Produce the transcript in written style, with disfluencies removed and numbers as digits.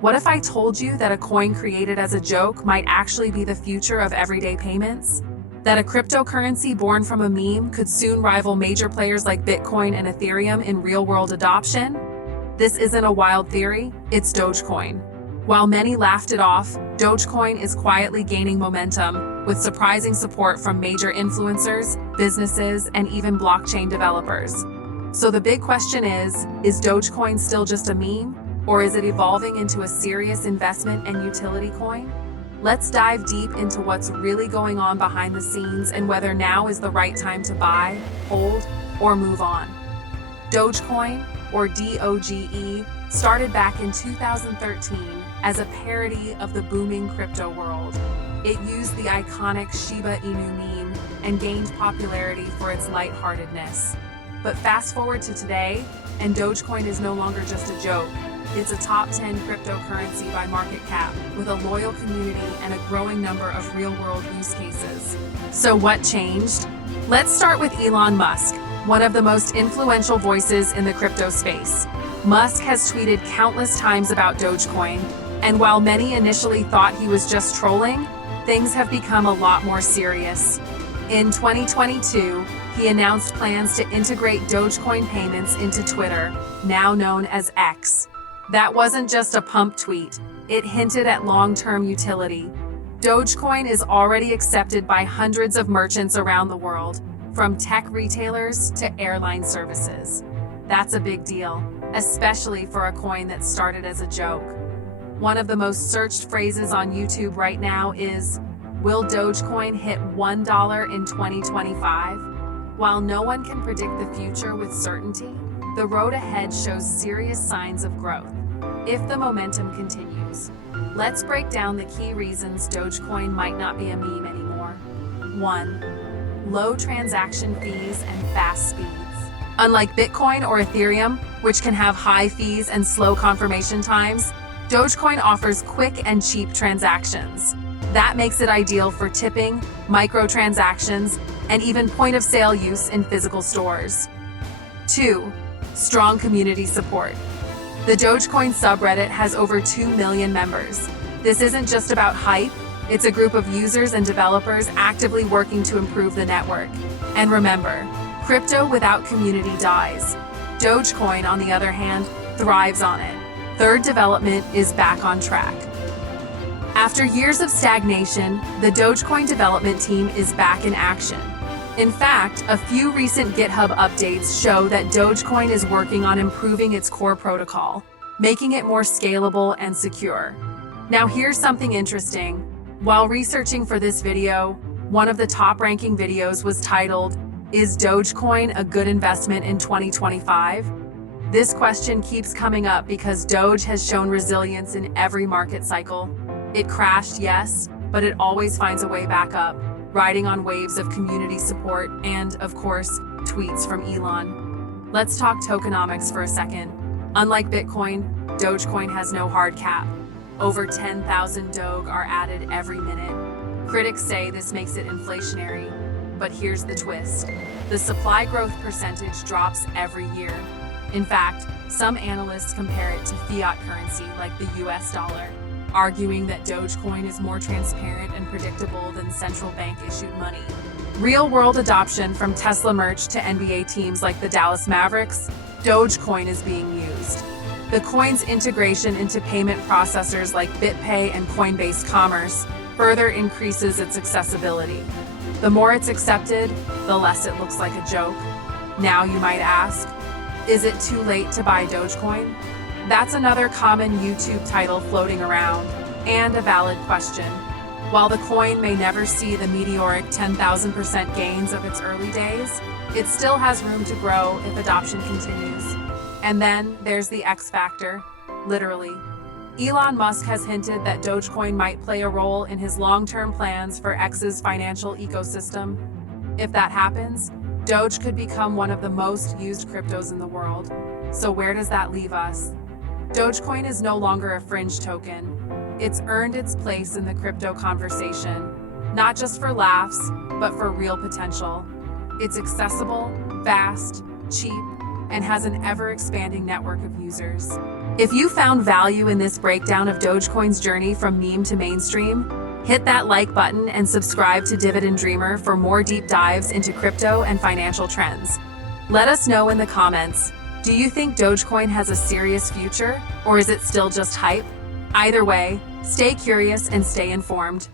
What if I told you that a coin created as a joke might actually be the future of everyday payments? That a cryptocurrency born from a meme could soon rival major players like Bitcoin and Ethereum in real-world adoption? This isn't a wild theory, it's Dogecoin. While many laughed it off, Dogecoin is quietly gaining momentum, with surprising support from major influencers, businesses, and even blockchain developers. So the big question is Dogecoin still just a meme? Or is it evolving into a serious investment and utility coin? Let's dive deep into what's really going on behind the scenes and whether now is the right time to buy, hold, or move on. Dogecoin, or DOGE, started back in 2013 as a parody of the booming crypto world. It used the iconic Shiba Inu meme and gained popularity for its lightheartedness. But fast forward to today, and Dogecoin is no longer just a joke. It's a top 10 cryptocurrency by market cap, with a loyal community and a growing number of real-world use cases. So what changed? Let's start with Elon Musk, one of the most influential voices in the crypto space. Musk has tweeted countless times about Dogecoin, and while many initially thought he was just trolling, things have become a lot more serious. In 2022, he announced plans to integrate Dogecoin payments into Twitter, now known as X. That wasn't just a pump tweet, it hinted at long-term utility. Dogecoin is already accepted by hundreds of merchants around the world, from tech retailers to airline services. That's a big deal, especially for a coin that started as a joke. One of the most searched phrases on YouTube right now is, "Will Dogecoin hit $1 in 2025? While no one can predict the future with certainty, the road ahead shows serious signs of growth. If the momentum continues, let's break down the key reasons Dogecoin might not be a meme anymore. 1. Low transaction fees and fast speeds. Unlike Bitcoin or Ethereum, which can have high fees and slow confirmation times, Dogecoin offers quick and cheap transactions. That makes it ideal for tipping, microtransactions, and even point-of-sale use in physical stores. 2. Strong community support. The Dogecoin subreddit has over 2 million members. This isn't just about hype, it's a group of users and developers actively working to improve the network. And remember, crypto without community dies. Dogecoin, on the other hand, thrives on it. Third development is back on track. After years of stagnation, the Dogecoin development team is back in action. In fact, a few recent GitHub updates show that Dogecoin is working on improving its core protocol, making it more scalable and secure. Now here's something interesting. While researching for this video, one of the top-ranking videos was titled, "Is Dogecoin a good investment in 2025?" This question keeps coming up because Doge has shown resilience in every market cycle. It crashed, yes, but it always finds a way back up, riding on waves of community support and, of course, tweets from Elon. Let's talk tokenomics for a second. Unlike Bitcoin, Dogecoin has no hard cap. Over 10,000 Doge are added every minute. Critics say this makes it inflationary, but here's the twist. The supply growth percentage drops every year. In fact, some analysts compare it to fiat currency like the US dollar, arguing that Dogecoin is more transparent and predictable than central bank-issued money. Real-world adoption from Tesla merch to NBA teams like the Dallas Mavericks, Dogecoin is being used. The coin's integration into payment processors like BitPay and Coinbase Commerce further increases its accessibility. The more it's accepted, the less it looks like a joke. Now you might ask, is it too late to buy Dogecoin? That's another common YouTube title floating around, and a valid question. While the coin may never see the meteoric 10,000% gains of its early days, it still has room to grow if adoption continues. And then there's the X factor, literally. Elon Musk has hinted that Dogecoin might play a role in his long-term plans for X's financial ecosystem. If that happens, Doge could become one of the most used cryptos in the world. So where does that leave us? Dogecoin is no longer a fringe token. It's earned its place in the crypto conversation, not just for laughs, but for real potential. It's accessible, fast, cheap, and has an ever-expanding network of users. If you found value in this breakdown of Dogecoin's journey from meme to mainstream, hit that like button and subscribe to Dividend Dreamer for more deep dives into crypto and financial trends. Let us know in the comments, do you think Dogecoin has a serious future, or is it still just hype? Either way, stay curious and stay informed.